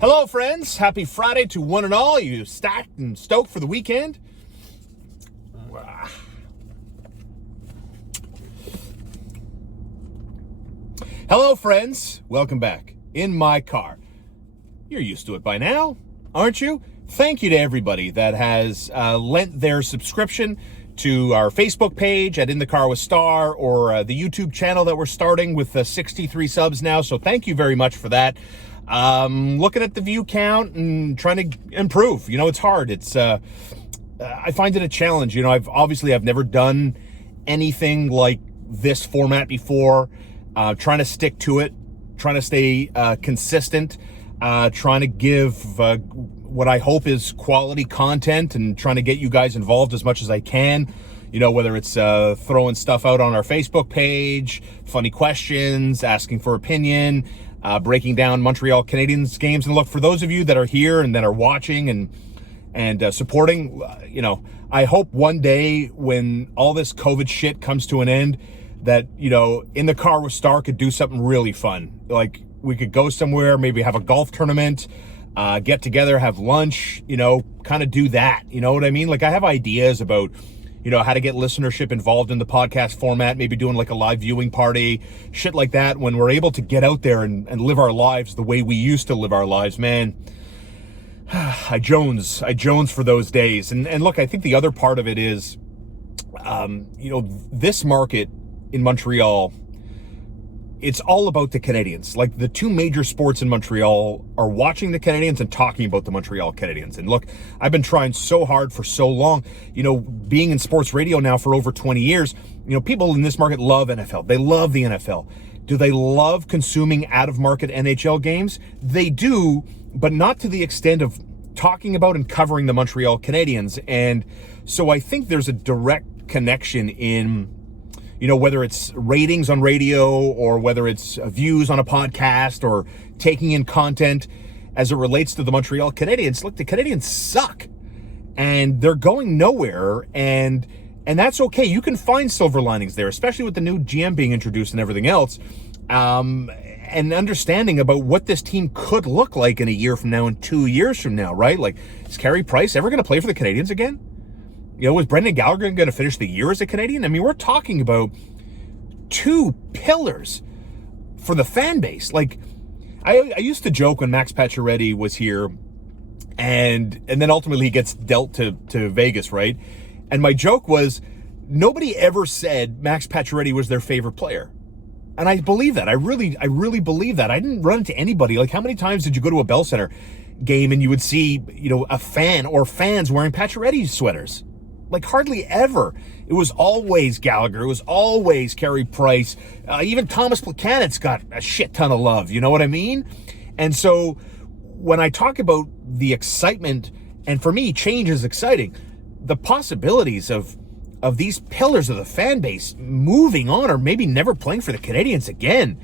Hello, friends. Happy Friday to one and all. You stacked and stoked for the weekend? Hello, friends. Welcome back. In my car. You're used to it by now, aren't you? Thank you to everybody that has lent their subscription to our Facebook page at In the Car with Starr, or the YouTube channel that we're starting with 63 subs now. So thank you very much for that. Looking at the view count and trying to improve. You know, it's hard. It's I find it a challenge. You know, I've never done anything like this format before. Trying to stick to it, trying to stay consistent, trying to give what I hope is quality content, and trying to get you guys involved as much as I can. You know, whether it's throwing stuff out on our Facebook page, funny questions, asking for opinion, breaking down Montreal Canadiens games. And look, for those of you that are here and that are watching and supporting, you know, I hope one day when all this COVID shit comes to an end, that, you know, In the Car with Starr could do something really fun. Like, we could go somewhere, maybe have a golf tournament, get together, have lunch, you know, kind of do that. You know what I mean? Like, I have ideas about, you know, how to get listenership involved in the podcast format, maybe doing like a live viewing party, shit like that, when we're able to get out there and live our lives the way we used to live our lives, man. I Jones for those days. And look, I think the other part of it is, you know, this market in Montreal, it's all about the Canadiens. Like, the two major sports in Montreal are watching the Canadiens and talking about the Montreal Canadiens. And look, I've been trying so hard for so long, you know, being in sports radio now for over 20 years, you know, people in this market love NFL. They love the NFL. Do they love consuming out-of-market NHL games? They do, but not to the extent of talking about and covering the Montreal Canadiens. And so I think there's a direct connection in, you know, whether it's ratings on radio or whether it's views on a podcast or taking in content as it relates to the Montreal Canadiens. Look, the Canadiens suck and they're going nowhere, and that's okay. You can find silver linings there, especially with the new GM being introduced and everything else, and understanding about what this team could look like in a year from now and 2 years from now, right? Like, is Carey Price ever going to play for the Canadiens again? You know, is Brendan Gallagher going to finish the year as a Canadian? I mean, we're talking about two pillars for the fan base. Like, I used to joke when Max Pacioretty was here, and then ultimately he gets dealt to Vegas, right? And my joke was, nobody ever said Max Pacioretty was their favorite player. And I believe that. I really believe that. I didn't run into anybody. Like, how many times did you go to a Bell Center game and you would see, you know, a fan or fans wearing Pacioretty sweaters? Like, hardly ever. It was always Gallagher. It was always Carey Price. Even Thomas Plekanec's got a shit ton of love. You know what I mean? And so when I talk about the excitement, and for me, change is exciting, the possibilities of these pillars of the fan base moving on or maybe never playing for the Canadiens again,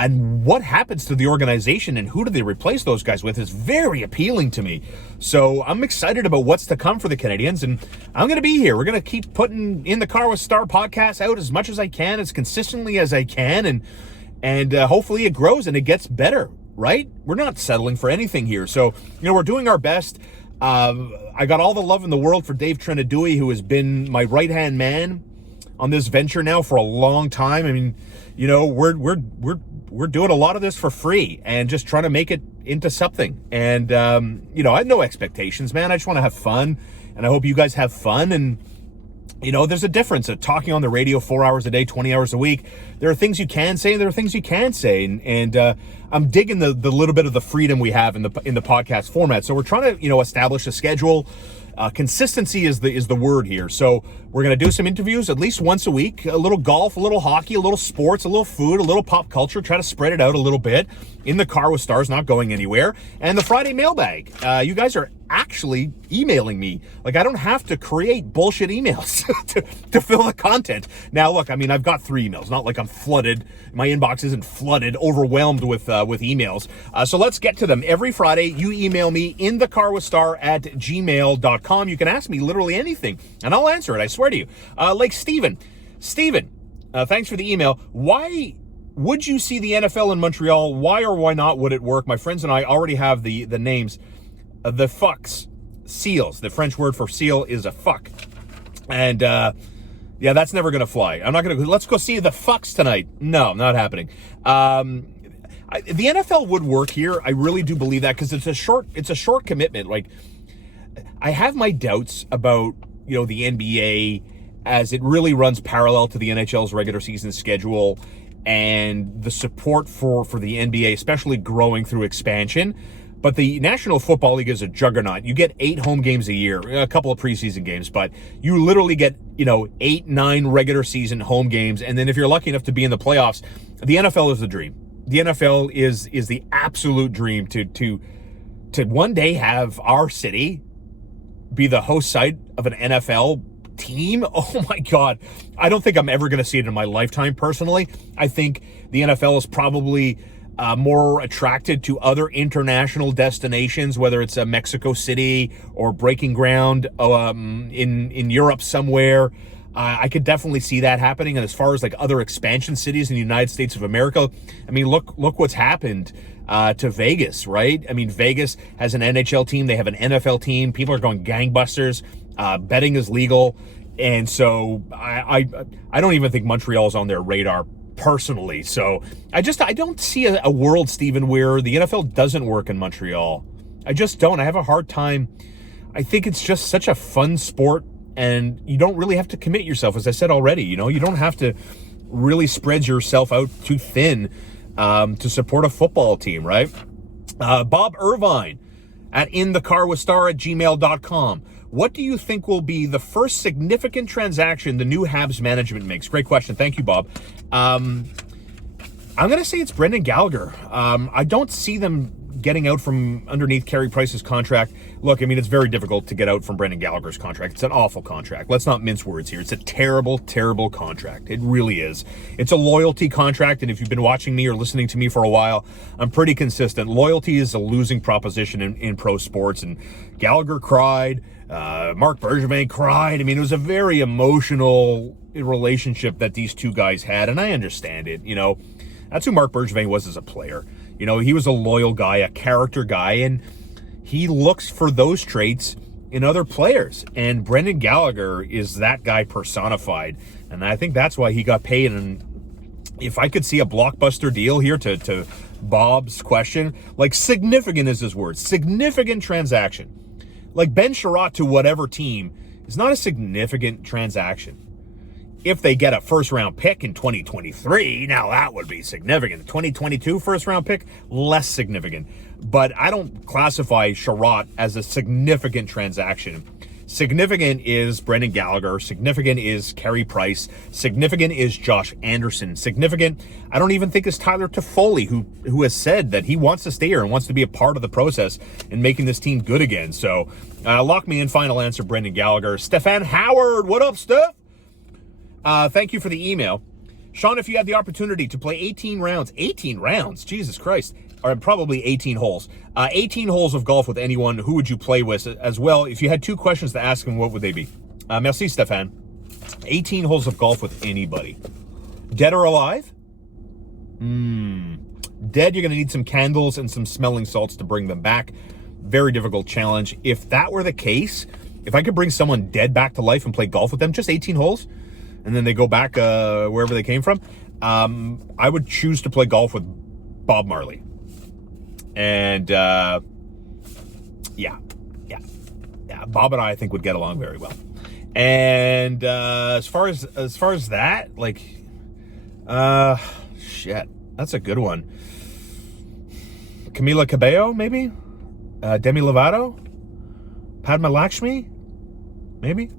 and what happens to the organization and who do they replace those guys with, is very appealing to me. So I'm excited about what's to come for the Canadiens, and I'm going to be here. We're going to keep putting In the Car with Starr podcast out as much as I can, as consistently as I can, and hopefully it grows and it gets better, right? We're not settling for anything here. So, you know, we're doing our best. I got all the love in the world for Dave Trenadui, who has been my right-hand man on this venture now for a long time. I mean, you know, we're doing a lot of this for free and just trying to make it into something. And, you know, I had no expectations, man. I just want to have fun, and I hope you guys have fun. And, you know, there's a difference of talking on the radio 4 hours a day, 20 hours a week. There are things you can say, and there are things you can't say. And I'm digging the little bit of the freedom we have in the podcast format. So we're trying to, you know, establish a schedule. Consistency is the word here. So we're going to do some interviews at least once a week, a little golf, a little hockey, a little sports, a little food, a little pop culture, try to spread it out a little bit. In the Car with Starr's not going anywhere. And the Friday mailbag. You guys are actually emailing me. Like, I don't have to create bullshit emails to fill the content. Now, look, I mean, I've got 3 emails, not like I'm flooded. My inbox isn't flooded, overwhelmed with emails. So let's get to them. Every Friday, you email me inthecarwithstarr@gmail.com. You can ask me literally anything, and I'll answer it. I swear to you. Like Steven, thanks for the email. Why Would you see the NFL in Montreal? Why or why not would it work? My friends and I already have the names. The fucks, seals. The French word for seal is a fuck. And yeah, that's never going to fly. I'm not going to go, let's go see the fucks tonight. No, not happening. The NFL would work here. I really do believe that because it's a short commitment. Like, I have my doubts about, the NBA as it really runs parallel to the NHL's regular season schedule and the support for the NBA, especially growing through expansion. But the National Football League is a juggernaut. You get 8 home games a year, a couple of preseason games, but you literally get, 8, 9 regular season home games. And then if you're lucky enough to be in the playoffs, the NFL is the dream. The NFL is the absolute dream to one day have our city be the host site of an NFL team. Oh my God. I don't think I'm ever going to see it in my lifetime personally. I think the NFL is probably more attracted to other international destinations, whether it's Mexico City or breaking ground in Europe somewhere. I could definitely see that happening. And as far as like other expansion cities in the United States of America, I mean, look what's happened to Vegas, right? I mean, Vegas has an NHL team. They have an NFL team. People are going gangbusters. Betting is legal. And so I don't even think Montreal is on their radar personally. So I don't see a world, Stephen, where the NFL doesn't work in Montreal. I just don't. I have a hard time. I think it's just such a fun sport. And you don't really have to commit yourself, as I said already. You don't have to really spread yourself out too thin to support a football team, right? Bob Irvine at inthecarwithstarr@gmail.com. What do you think will be the first significant transaction the new Habs management makes? Great question. Thank you, Bob. I'm going to say it's Brendan Gallagher. I don't see them getting out from underneath Carey Price's contract. Look, I mean, it's very difficult to get out from Brendan Gallagher's contract. It's an awful contract. Let's not mince words here. It's a terrible, terrible contract. It really is. It's a loyalty contract, and if you've been watching me or listening to me for a while, I'm pretty consistent. Loyalty is a losing proposition in pro sports, and Gallagher cried. Marc Bergevin cried. I mean, it was a very emotional relationship that these two guys had, and I understand it. That's who Marc Bergevin was as a player. He was a loyal guy, a character guy, and he looks for those traits in other players. And Brendan Gallagher is that guy personified. And I think that's why he got paid. And if I could see a blockbuster deal here to Bob's question, like significant is his word, significant transaction. Like Ben Sherratt to whatever team is not a significant transaction. If they get a first-round pick in 2023, now that would be significant. 2022 first-round pick, less significant. But I don't classify Sherratt as a significant transaction. Significant is Brendan Gallagher. Significant is Carey Price. Significant is Josh Anderson. Significant, I don't even think is Tyler Toffoli, who has said that he wants to stay here and wants to be a part of the process in making this team good again. So lock me in. Final answer, Brendan Gallagher. Stefan Howard, what up, Steph? Thank you for the email. Sean, if you had the opportunity to play 18 rounds, Jesus Christ, or probably 18 holes, 18 holes of golf with anyone, who would you play with as well? If you had 2 questions to ask him, what would they be? Merci, Stefan. 18 holes of golf with anybody. Dead or alive? Dead, you're going to need some candles and some smelling salts to bring them back. Very difficult challenge. If that were the case, if I could bring someone dead back to life and play golf with them, just 18 holes, and then they go back wherever they came from, I would choose to play golf with Bob Marley. And yeah, Bob and I think would get along very well. And as far as that, like, shit, that's a good one. Camila Cabello, maybe. Demi Lovato, Padma Lakshmi, maybe.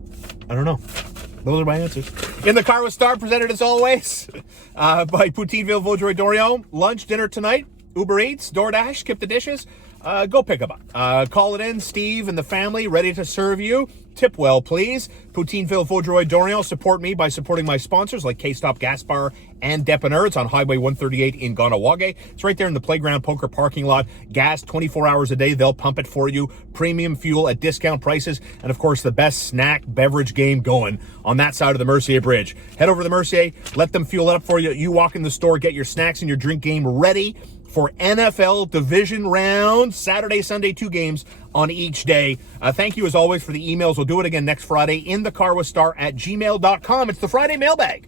I don't know. Those are my answers. In the Car with Starr, presented as always by Poutineville Vaudreuil Dorion. Lunch, dinner tonight. Uber Eats, DoorDash, skip the dishes, go pick them up. Call it in. Steve and the family ready to serve you. Tip well, please. Poutineville, Vaudreuil, Dorion. Support me by supporting my sponsors like K-Stop Gas Bar and Depanneur. It's on Highway 138 in Ganawage. It's right there in the playground poker parking lot. Gas 24 hours a day. They'll pump it for you. Premium fuel at discount prices. And, of course, the best snack beverage game going on that side of the Mercier Bridge. Head over to the Mercier. Let them fuel it up for you. You walk in the store, get your snacks and your drink game ready for NFL division round, Saturday, Sunday, 2 games on each day. Thank you, as always, for the emails. We'll do it again next Friday in the car with Starr at gmail.com. It's the Friday Mailbag.